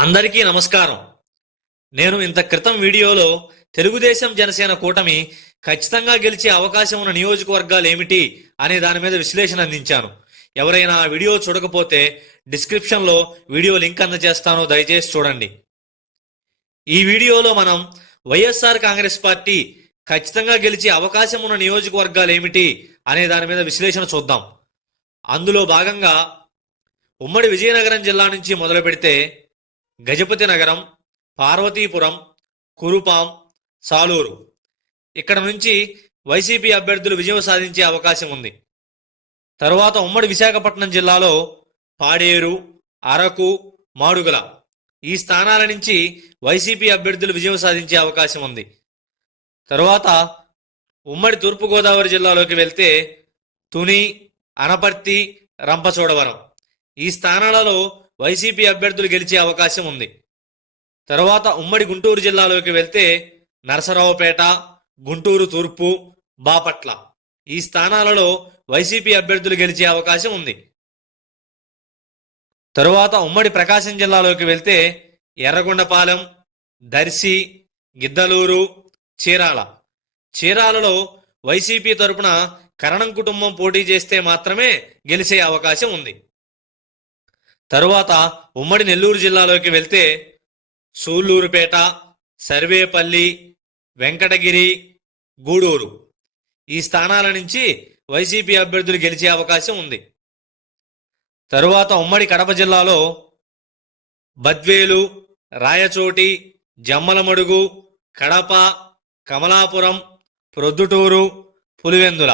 అందరికీ నమస్కారం. నేను ఇంత క్రితం వీడియోలో తెలుగుదేశం జనసేన కూటమి ఖచ్చితంగా గెలిచే అవకాశం ఉన్న నియోజకవర్గాలు ఏమిటి అనే దాని మీద విశ్లేషణ అందించాను. ఎవరైనా ఆ వీడియో చూడకపోతే డిస్క్రిప్షన్లో వీడియో లింక్ అందజేస్తాను, దయచేసి చూడండి. ఈ వీడియోలో మనం వైఎస్ఆర్ కాంగ్రెస్ పార్టీ ఖచ్చితంగా గెలిచే అవకాశం ఉన్న నియోజకవర్గాలు ఏమిటి అనే దాని మీద విశ్లేషణ చూద్దాం. అందులో భాగంగా ఉమ్మడి విజయనగరం జిల్లా నుంచి మొదలు పెడితే గజపతి నగరం, పార్వతీపురం, కురుపాం, సాలూరు ఇక్కడ నుంచి వైసీపీ అభ్యర్థులు విజయం సాధించే అవకాశం ఉంది. తరువాత ఉమ్మడి విశాఖపట్నం జిల్లాలో పాడేరు, అరకు, మాడుగుల ఈ స్థానాల నుంచి వైసీపీ అభ్యర్థులు విజయం సాధించే అవకాశం ఉంది. తరువాత ఉమ్మడి తూర్పుగోదావరి జిల్లాలోకి వెళ్తే తుని, అనపర్తి, రంపచోడవరం ఈ స్థానాలలో వైసీపీ అభ్యర్థులు గెలిచే అవకాశం ఉంది. తరువాత ఉమ్మడి గుంటూరు జిల్లాలోకి వెళ్తే నరసరావుపేట, గుంటూరు తూర్పు, బాపట్ల ఈ స్థానాలలో వైసీపీ అభ్యర్థులు గెలిచే అవకాశం ఉంది. తరువాత ఉమ్మడి ప్రకాశం జిల్లాలోకి వెళ్తే ఎర్రగొండపాలెం, దర్శి, గిద్దలూరు, చీరాలలో వైసీపీ తరపున కరణం కుటుంబం పోటీ చేస్తే మాత్రమే గెలిచే అవకాశం ఉంది. తరువాత ఉమ్మడి నెల్లూరు జిల్లాలోకి వెళ్తే సూళ్లూరుపేట, సర్వేపల్లి, వెంకటగిరి, గూడూరు ఈ స్థానాల నుంచి వైసీపీ అభ్యర్థులు గెలిచే అవకాశం ఉంది. తరువాత ఉమ్మడి కడప జిల్లాలో బద్వేలు, రాయచోటి, జమ్మలమడుగు, కడప, కమలాపురం, ప్రొద్దుటూరు, పులివెందుల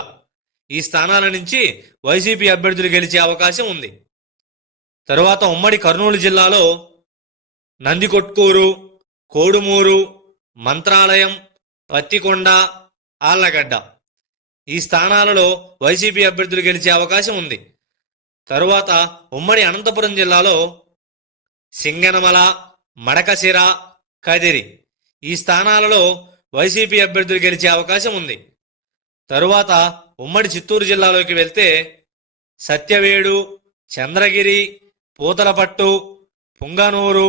ఈ స్థానాల నుంచి వైసీపీ అభ్యర్థులు గెలిచే అవకాశం ఉంది. తరువాత ఉమ్మడి కర్నూలు జిల్లాలో నందికొట్కూరు, కోడుమూరు, మంత్రాలయం, పత్తికొండ, ఆళ్లగడ్డ ఈ స్థానాలలో వైసీపీ అభ్యర్థులు గెలిచే అవకాశం ఉంది. తరువాత ఉమ్మడి అనంతపురం జిల్లాలో సింగనమల, మడకశిర, కదిరి ఈ స్థానాలలో వైసీపీ అభ్యర్థులు గెలిచే అవకాశం ఉంది. తరువాత ఉమ్మడి చిత్తూరు జిల్లాలోకి వెళ్తే సత్యవేడు, చంద్రగిరి, పూతలపట్టు, పుంగనూరు,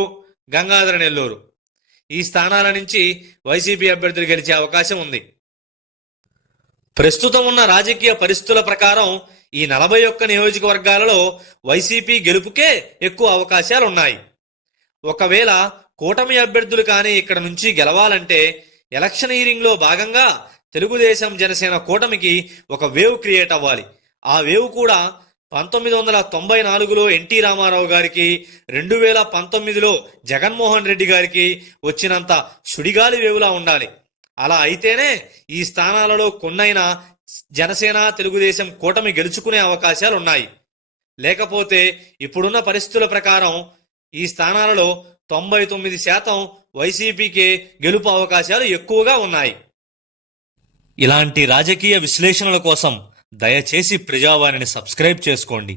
గంగాధర నెల్లూరు ఈ స్థానాల నుంచి వైసీపీ అభ్యర్థులు గెలిచే అవకాశం ఉంది. ప్రస్తుతం ఉన్న రాజకీయ పరిస్థితుల ప్రకారం ఈ 41 నియోజకవర్గాలలో వైసీపీ గెలుపుకే ఎక్కువ అవకాశాలున్నాయి. ఒకవేళ కూటమి అభ్యర్థులు కానీ ఇక్కడ నుంచి గెలవాలంటే ఎలక్షనీరింగ్లో భాగంగా తెలుగుదేశం జనసేన కూటమికి ఒక వేవ్ క్రియేట్ అవ్వాలి. ఆ వేవ్ కూడా 1994లో ఎన్టీ రామారావు గారికి, 2019లో జగన్మోహన్ రెడ్డి గారికి వచ్చినంత సుడిగాలి వేవులా ఉండాలి. అలా అయితేనే ఈ స్థానాలలో కొన్నైనా జనసేన తెలుగుదేశం కూటమి గెలుచుకునే అవకాశాలు ఉన్నాయి. లేకపోతే ఇప్పుడున్న పరిస్థితుల ప్రకారం ఈ స్థానాలలో 99% వైసీపీకే గెలుపు అవకాశాలు ఎక్కువగా ఉన్నాయి. ఇలాంటి రాజకీయ విశ్లేషణల కోసం దయచేసి ప్రజావాణిని సబ్స్క్రైబ్ చేసుకోండి.